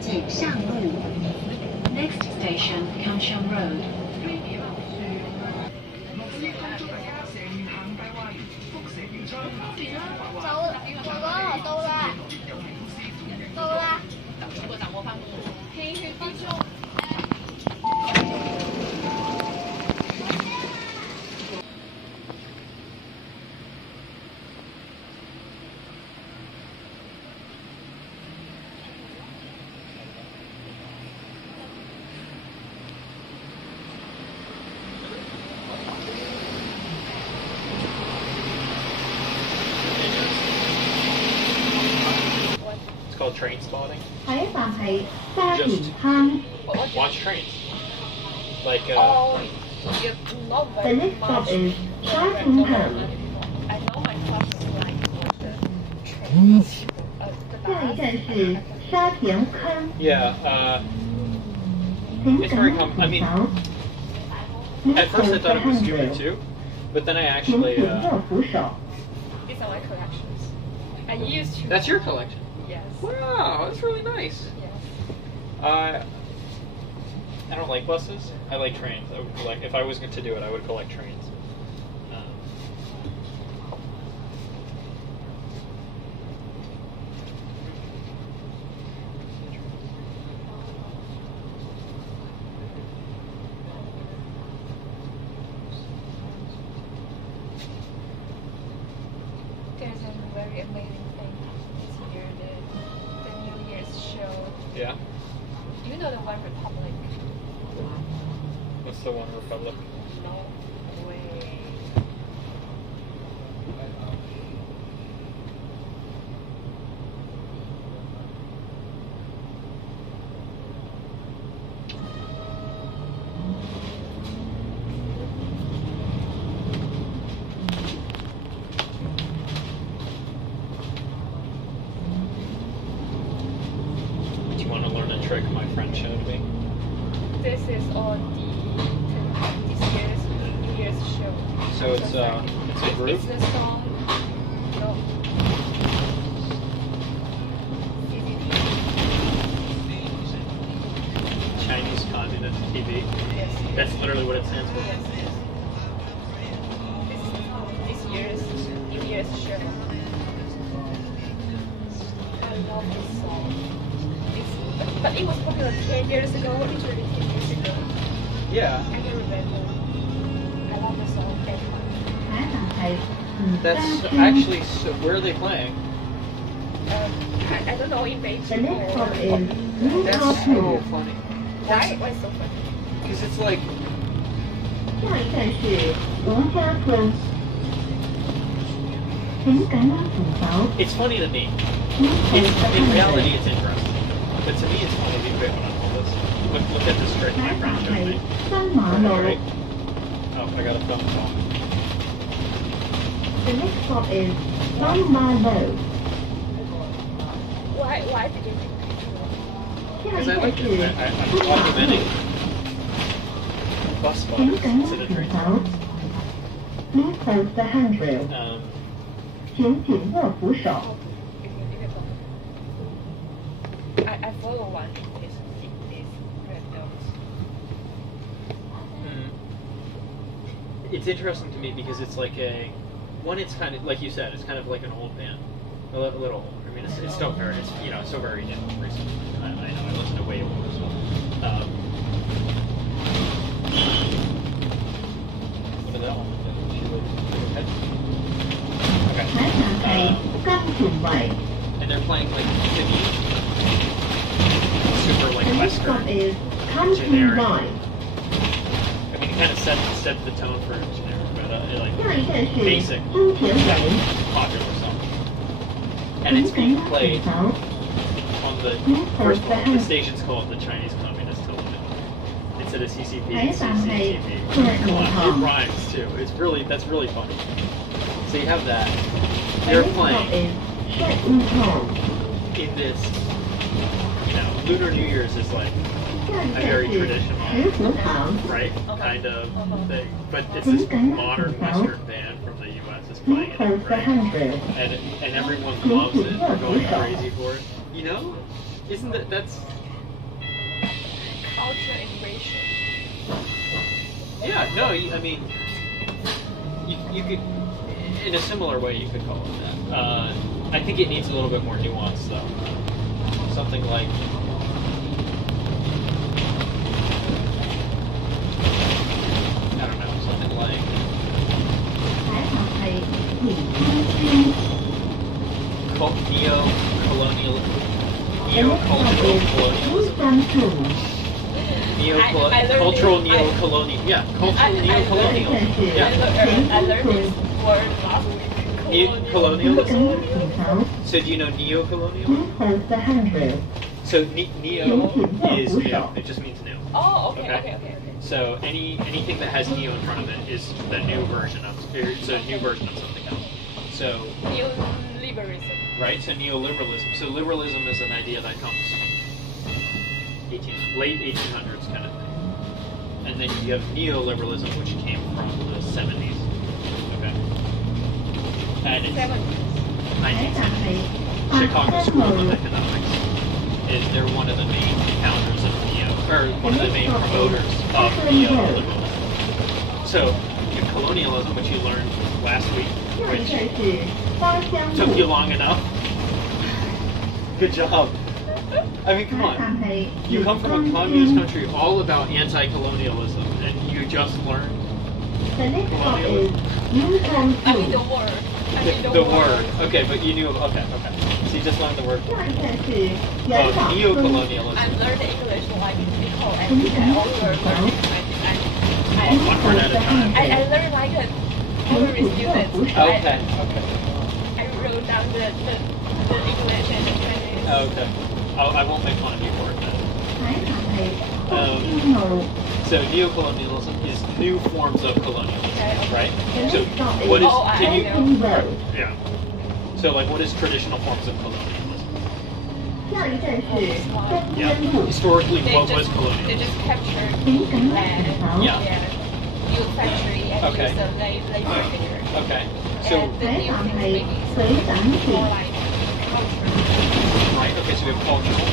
锦上路。Next station, Kamsham Road. 氣血不足。It's called train spotting. 下一站係沙田坑。 Watch trains. Like, The next stop is 沙田坑。 I know my class is like trains. 下一站是沙田坑。 yeah, 請 it's very 緊 I mean, 扶手。 at first I thought it was stupid too, but then I 請 actually, 緊握扶手。 These are my collections. I used to. that's your collection. Yes. Wow, that's really nice. Yes. I don't like buses. I like trains. I would collect, if I was to do it, I would collect trains. There's a very amazing thing this year, the New Year's show. Yeah. Do you know the One Republic? What's the One Republic? No way. Do you want to learn a trick my friend showed me? This is on this year's New Year's show. So it's a group? It's the song. No. Chinese Communist TV. Yes. That's literally what it stands for. Yes. This is this year's New Year's show. I love this song. But it was popular 10 years ago, literally 10 years ago. Yeah. I can remember. I love the song every time. 下一站係唔 That's 單 actually, so, where are they playing? I don't know in The Beijing next stop or is 烏 That's 卡 so 埔。 funny. why? Why so funny? Because it's like, 下一站是吳家村。請緊握扶手。 it's funny to me. 呢度 In reality, it's interesting. But to me, it's funny to be on all this. Look at this trick 下 my 一站 friend showed 係 me. 新馬路。 Right? Oh, I got a phone call. The next stop is 新馬路。 Why did you think? 下 Because 一 I 站 like 是 it. 新 I'm 馬 documenting 路。 bus 請 spotters 緊握 instead of 扶 train 手 spotters.。 Please hold the handrail. 請緊握扶手。 I follow one in this red dots. It's interesting to me because it's like it's kind of, like you said, it's kind of like an old band. A little old. I mean, it's still very, it's still very recent. I know, I listen to way older stuff. What did that one do? She like, okay. 下一站係金田圍。 And they're playing like super like The next stop Western. is Country generic. Line. I mean, it kind of sets the tone for generic, but like 下一站是 basic, 金田圍。 popular stuff. And 請 it's 緊 being 握扶 played 手。 on the, first of all, the station's called the Chinese Communist Television instead of CCP, CCTV. Come on, it rhymes too. That's really funny. So you have that. The They're next stop playing is 石梧桐。 in this, Lunar New Year's is like 下一 a 站 very 是 traditional, 石湖塘。 right, kind of thing. But it's this modern Western band from the U.S. is playing Please it, hold the right? handrail. And everyone loves it. They're going crazy for it. You know? Isn't that's culture invasion. Yeah, no, I mean, you could, in a similar way, you could call it that. I think it needs a little bit more nuance, though. Something like, I don't know, something like, neo-cultural colonialism. Cultural neo-colonial. Yeah, cultural neo-colonialism. Yeah. I learned this word last week. Colonialism? So do you know neo-colonialism? So neo is new. It just means new. Oh, okay. So anything that has neo in front of it is the new version of, it's a new version of something else. So neoliberalism. Right, so neoliberalism. So liberalism is an idea that comes late 1800s kind of thing. And then you have neoliberalism, which came from the 70s. Okay. And it's 1970s. Chicago School of Economics. They're one of the main founders of one of the main promoters of neoliberalism. So, colonialism, which you learned last week, which took you long enough. Good job. I mean, come on. You come from a communist country all about anti-colonialism, and you just learned colonialism. I mean the word. The word. Okay, but you knew. Okay. So you just learned the word. Neo-colonialism. I've learned English like before, and I also learned one word at a time. I learned like every student. Okay. I wrote down the English and the Chinese. Okay. I won't make fun of you for it then. So neocolonialism is new forms of colonialism, right? So what is yeah. So like what is traditional forms of colonialism? Yeah. Historically, what was colonialism? They just captured land. Yeah. Build factory and Okay. use the labor figure. Okay. So And the new thing maybe is more like culture. right. Okay. So we have cultural.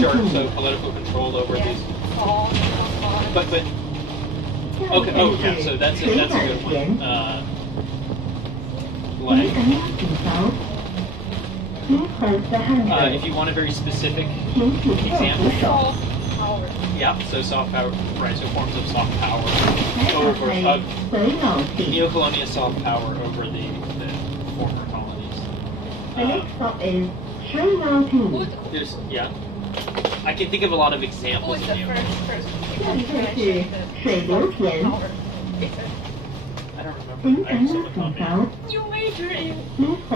Sure. So political control over these. But okay. Oh yeah. So that's a good one. If you want a very specific example. Soft power. Yeah. So soft power. Right. So forms of soft power over neocolonial soft power over the former colonies. There's yeah. I can think of a lot of Who examples is of the neo. first person to mention the power? I don't remember. I just saw the comment. You major in I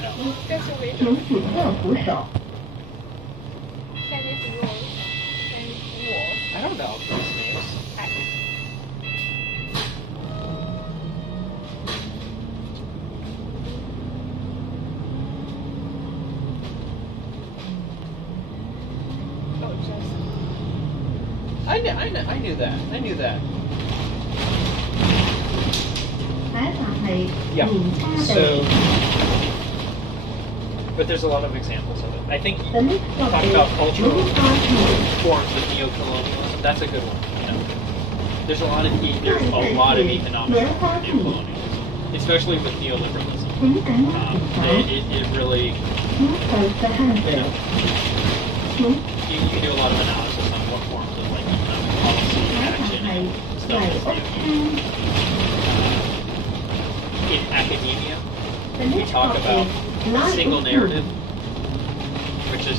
know. that's your major. Chinese war. I don't know these names. I knew that. Yeah. So, but there's a lot of examples of it. I think talking about cultural forms of neocolonialism. That's a good one. You know, there's a lot of economic forms of neocolonialism, especially with neoliberalism. It really, you can do a lot of analysis on what forms of like economic policy action and stuff is in academia. We talk about single narrative, which is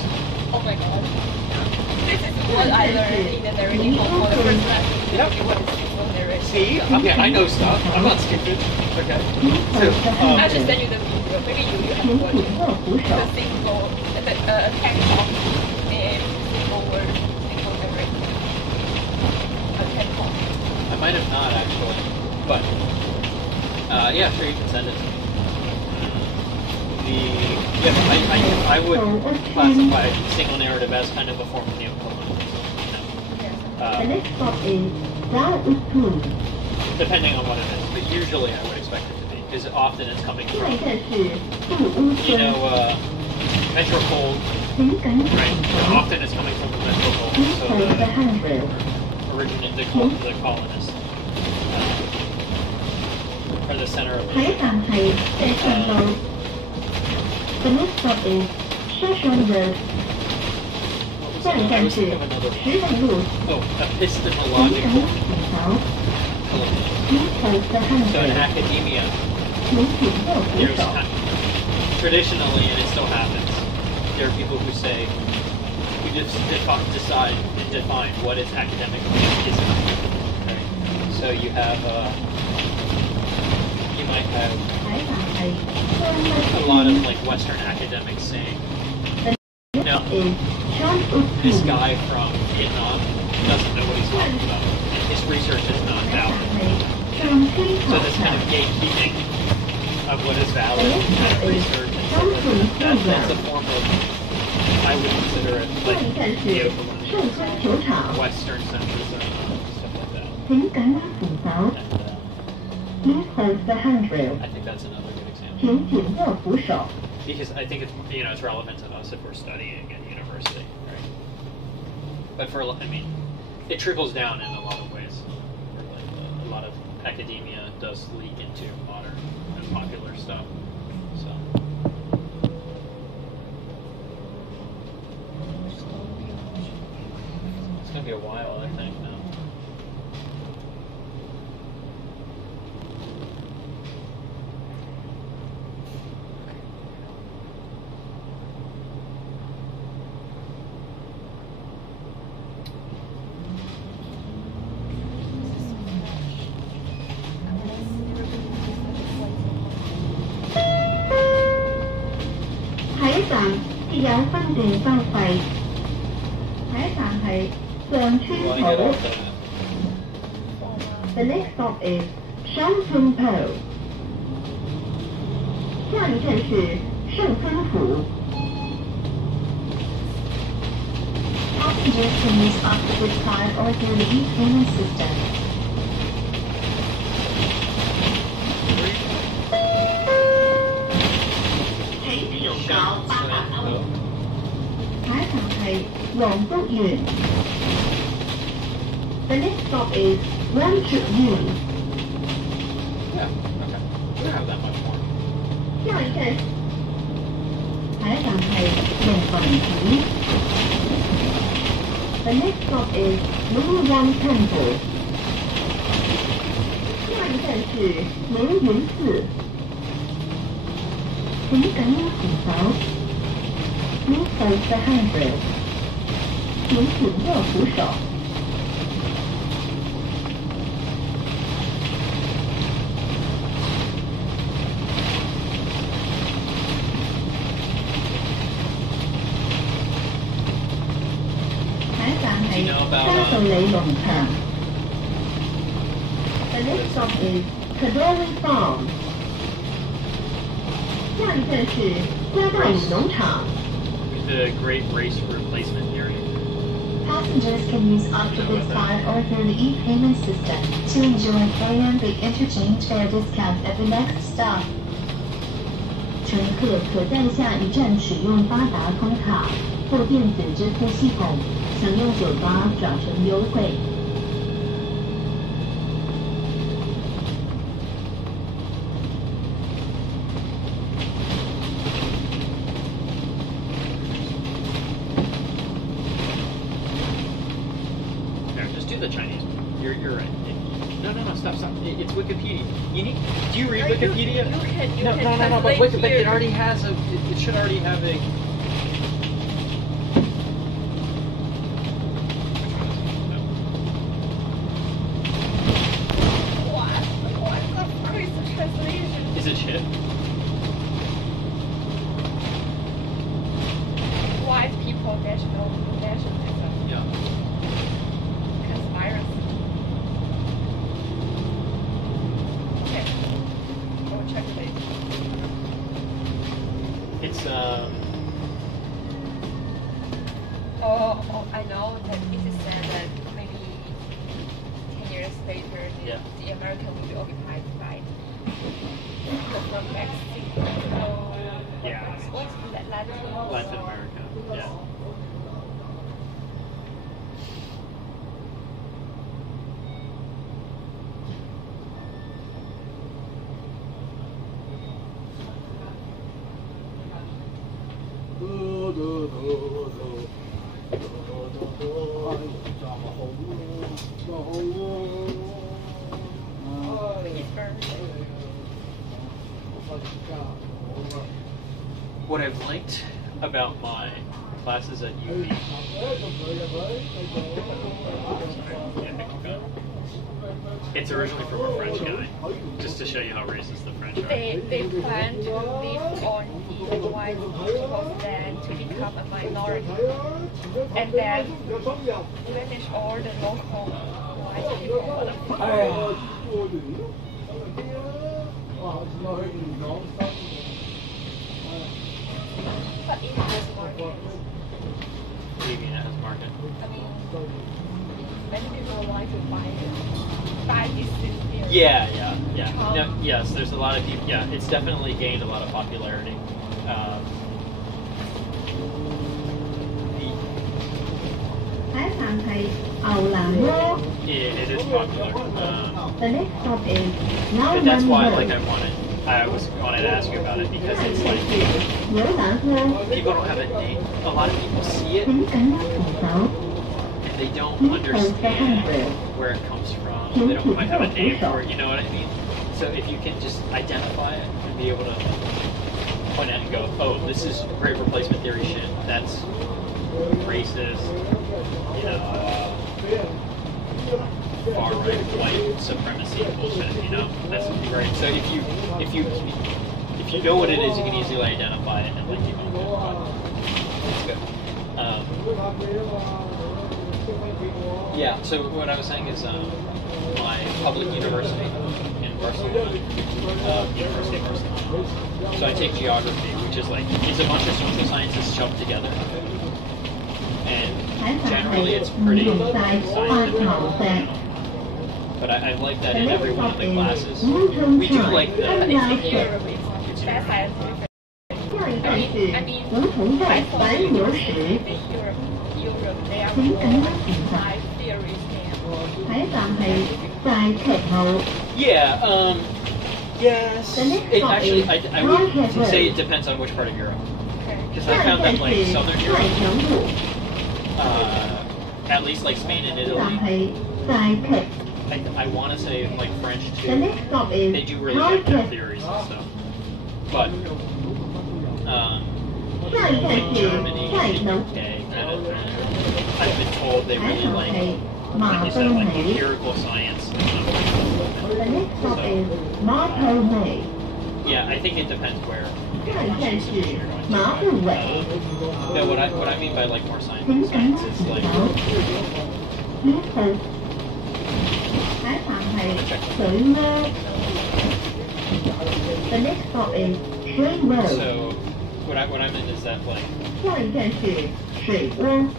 Oh my god. This is what I learned in the narrative for the first lesson. Yep. What is single narrative? see. Okay, I know stuff. I'm not stupid. Okay. So, I'll just send you the video. Maybe you have to watch it. The single, text box and single word, single narrative. TED Talk. I might have not actually, but yeah, sure, you can send it to me. I would classify single narrative as kind of a form of neocolonialism. The next stop is Depending on what it is, but usually I would expect it to be, because often it's coming from, metropole, 请赶紧 right? 停 Often it's coming from the metropole, ，Please so hold the handrail. the colonists are the center of 睇但係石上路。The next stop is 石上 Road. 下一站是石上路。 Oh, 请赶 epistemological 紧停手。 colonists. Please hold the So in handrail. academia, 请紧握扶 there's 手。 traditionally, and it still happens, there are people who say, who just decide and define what is academic and what isn't. Right? So you have, you might have 睇但係 a lot of like Western academics saying, no, is Sean this Utsu. guy from Vietnam doesn't know what he's talking about, and his research is not 睇但 valid. 係上村 So 球 this 場 kind of gatekeeping of what is valid and research and stuff like that, that's a form of, I would consider it 下 like 一站是上村球场， Western centrism and stuff like that. 请赶紧扶手。 And Please hold the handrail. I think that's another good example. 请紧握扶手。 Because I think it's, it's relevant to us if we're studying at university, right? But for, I mean, it trickles down in a lot of ways. Where like, a lot of academia does leak into modern and popular stuff. So. It's gonna be a while, I think, now. Hải站是有分段收費。海站係上村 You wanna get 浦。 off that? The next stop is 上村浦。下一站是上村浦。 Passengers can use Octopus card or through the e-payment system. 起條橋八達通。海站係黃竹園。The next stop is 黃竹園。 Yeah, okay. We don't have that much more. 下一站海站係龍墳寺。The next stop is Long Temple. 下一站是凌雲寺。請緊握扶手。Please hold the handrail. 請緊握扶手。海站係嘉道理農場。The next stop is Cadori Farm. 下一站是嘉道理農場。 The Great Race Replacement Area. Passengers can use Octopus card or through the e-payment system to enjoy K&B interchange fare discount at the next stop. 乘客可在下一站使用八达通卡或电子支付系统，享用九巴转乘优惠。There, just do the Chinese one. You're right. No, stop. It's Wikipedia. Do you read Wikipedia? You can No, but translate Wikipedia, here. it already has it should already have a... What the fuck is the translation? Is it shit? White people nationalism. Yeah. Conspiracy. Okay. Go check it. It's Oh, I know that it is said that maybe 10 years later, the American will be occupied by the from Mexico. Yeah. What's Latin America. Yeah. What I've liked about my classes at UP. It's originally from a French guy, just to show you how racist the French are. They plan to live on the white people's land to become a minority, and then banish all the local white people. But it has market. What do you mean it has market? I mean, many people like to buy this experience. Yeah. No, yes, there's a lot of people. Yeah, it's definitely gained a lot of popularity. It is popular. The next stop is But that's why, like, I wanted to ask you about it because it's like people don't have a name. A lot of people see it and they don't understand where it comes from. They don't quite have a name for it. You know what I mean? So if you can just identify it and be able to point out and go, oh, this is great replacement theory shit. That's racist. You know. Far-right white supremacy bullshit, you know. That's right. So if you know what it is, you can easily identify it and like keep on going. That's good. Yeah. So what I was saying is my public university in Barcelona, University of Barcelona. So I take geography, which is like it's a bunch of social sciences shoved together. And generally it's pretty scientific. But I like that in every one of the classes. We do like the... I mean, I thought in Europe they are more science theories now. Yeah, yes. Actually, I would say it depends on which part of Europe. Because I found that, like, Southern Europe, at least like Spain and Italy, I want to say like French too. They do really like their theories and stuff. But like Germany and UK kind of I've been told they really like you said, like empirical science and stuff. So, yeah, I think it depends where. No, what I mean by like more science is like The next stop is Shui Road. So what I meant is that like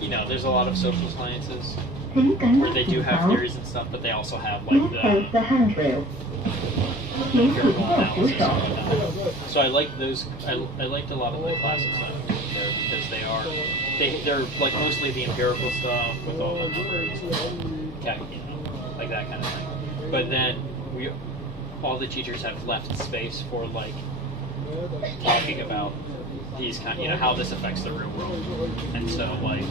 you know, there's a lot of social sciences where they do have theories and stuff, but they also have like the empirical analysis and whatnot. So I like those. I liked a lot of the classes there because they're like mostly the empirical stuff with all the numbers, you know, like that kind of thing. But then all the teachers have left space for like talking about these kind, you know, how this affects the real world. And so like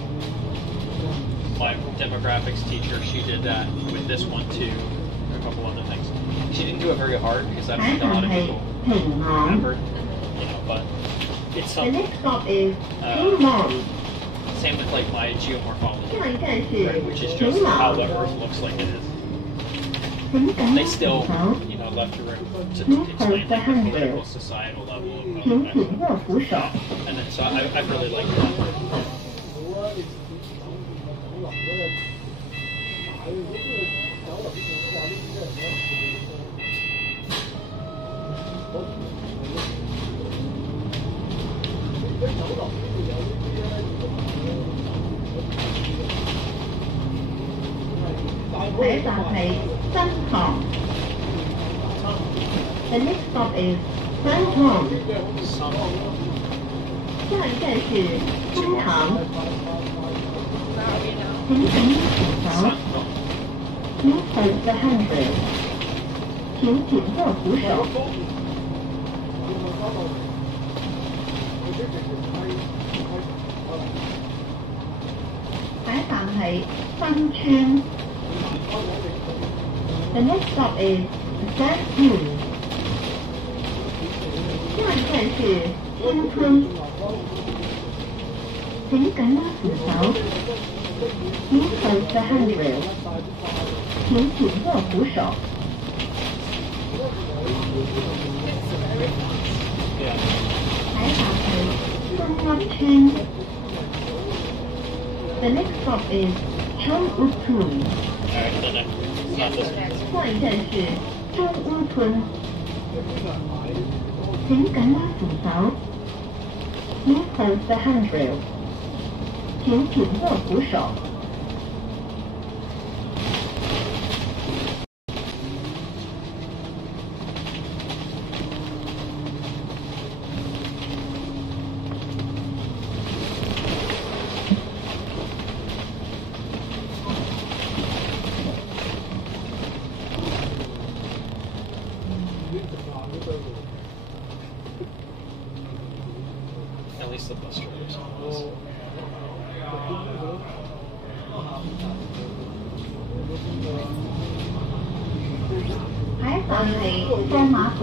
my demographics teacher, she did that with this one too, and a couple other things. She didn't do it very hard because I don't think a lot of people remembered, you know, but it's The something. next stop is Same with like my geomorphology, right, which is just how the Earth looks like it is. They still, you know, left room to explain like the political, societal level of that. And then so I really like that. The next stop is San Juan. 下一站是中塘， Where are we now? 请紧握扶手。Please hold the handrail， 请紧握扶手。下一站係新村。The next stop is Sand Dune。下一站是新村，請緊握扶手。Please hold the handrail， 請緊握扶手。下一站係中屋村。The next stop is 中屋村。下一站是中屋村，請緊握扶手。Please hold the handrail， 請緊握扶手。At least the bus drivers know this. 下一站係放馬莆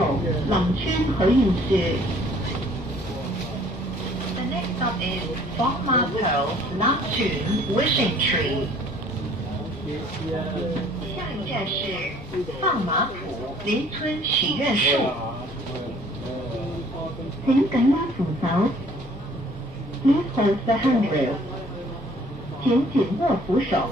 林村許願樹。The next stop is 放馬莆林村 Wishing Tree。下一站是放馬莆林村許願樹。請緊握扶手。Please hold the handrail， 請緊握扶手。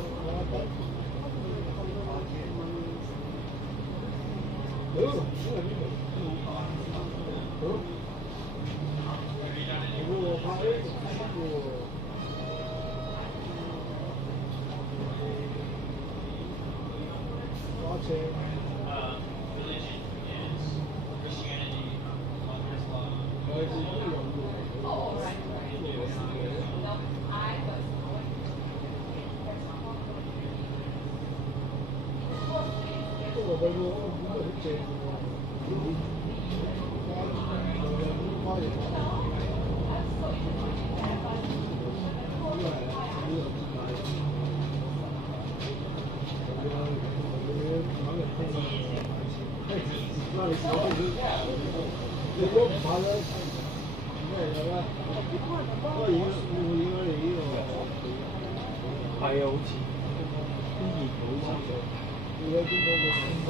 係啊，好似天熱好似應該係都差唔多。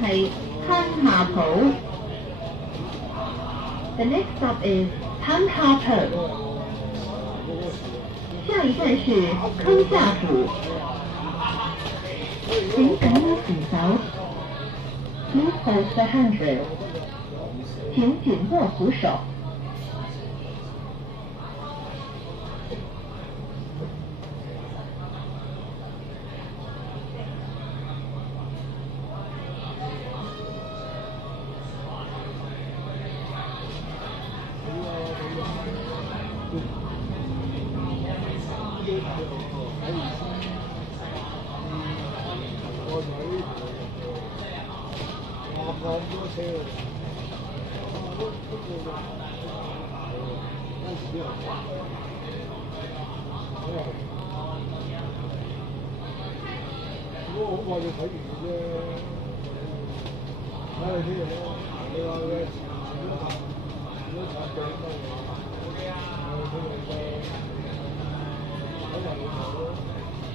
係吞下浦。The next stop is 吞下浦。下一站是坑下浦。請緊握扶手。Please hold the handrail。請緊握扶手。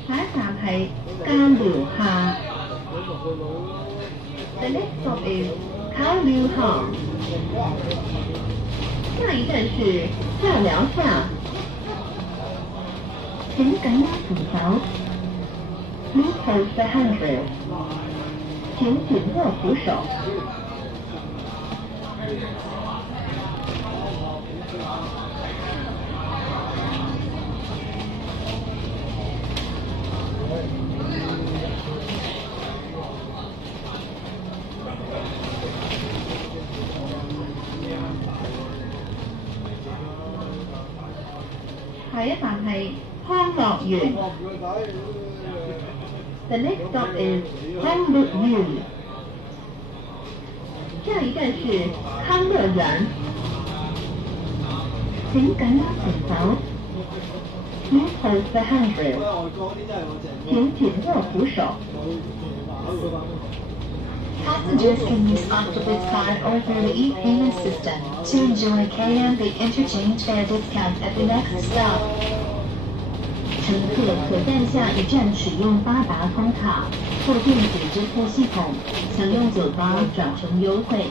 下一站係嘉寮下。The next stop is 嘉寮下。下一站是嘉寮下，請緊握扶手。Please hold the handrail， 請緊握扶手。下一站係康樂園。The next stop is 康樂園。下一站是康樂園，請緊握扶手。Please hold the handrail， 請緊握扶手。Passengers can use Octopus card or through the e-payment system to enjoy KMB interchange fare discount at the next stop. 乘客可在下一站使用八达通卡或电子支付系统，享用九巴转乘优惠。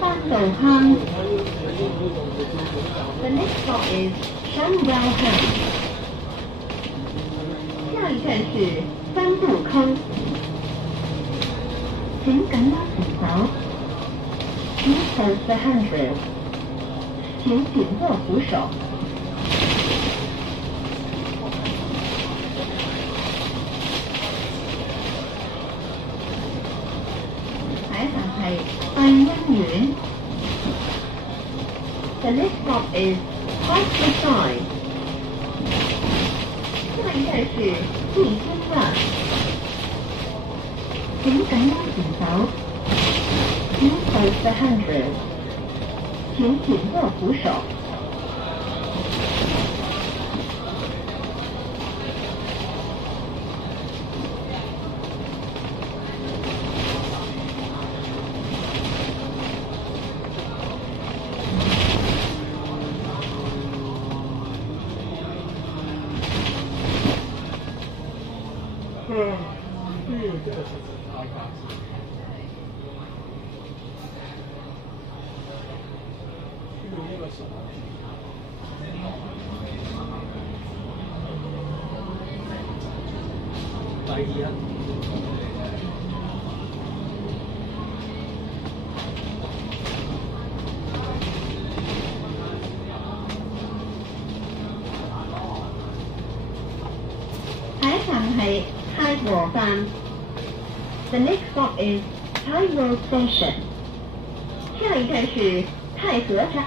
番道坑。The next stop is 山腰坑。下一站是番道坑，请紧握扶手。Please hold the handrail， 请紧握扶手。下一站係大欣苑。The next stop is Hospital。下一站是地心站，请紧握扶手。Please hold the handrail， 请紧握扶手。下一站係太和站。The next stop is 太和 Station， 下一站是太和站。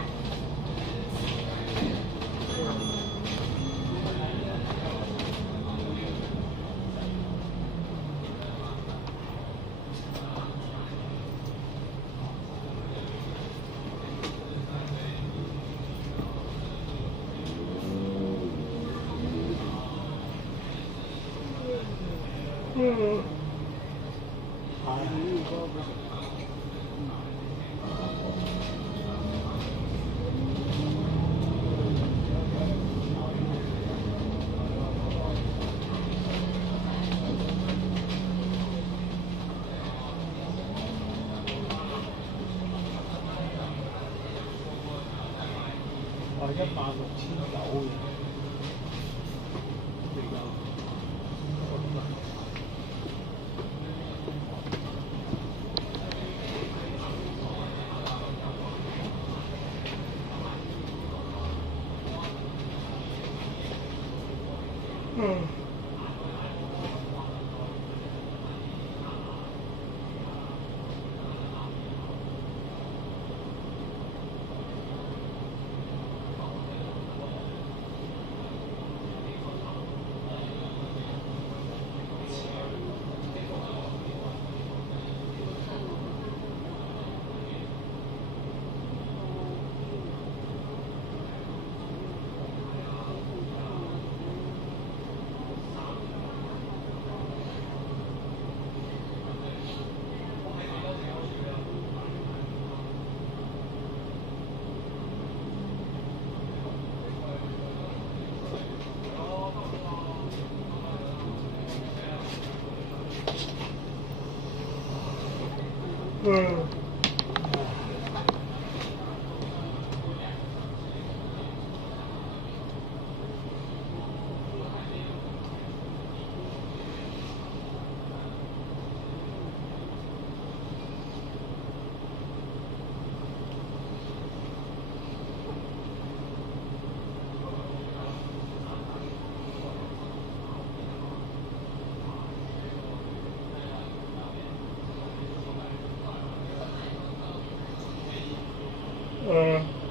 16900嘅。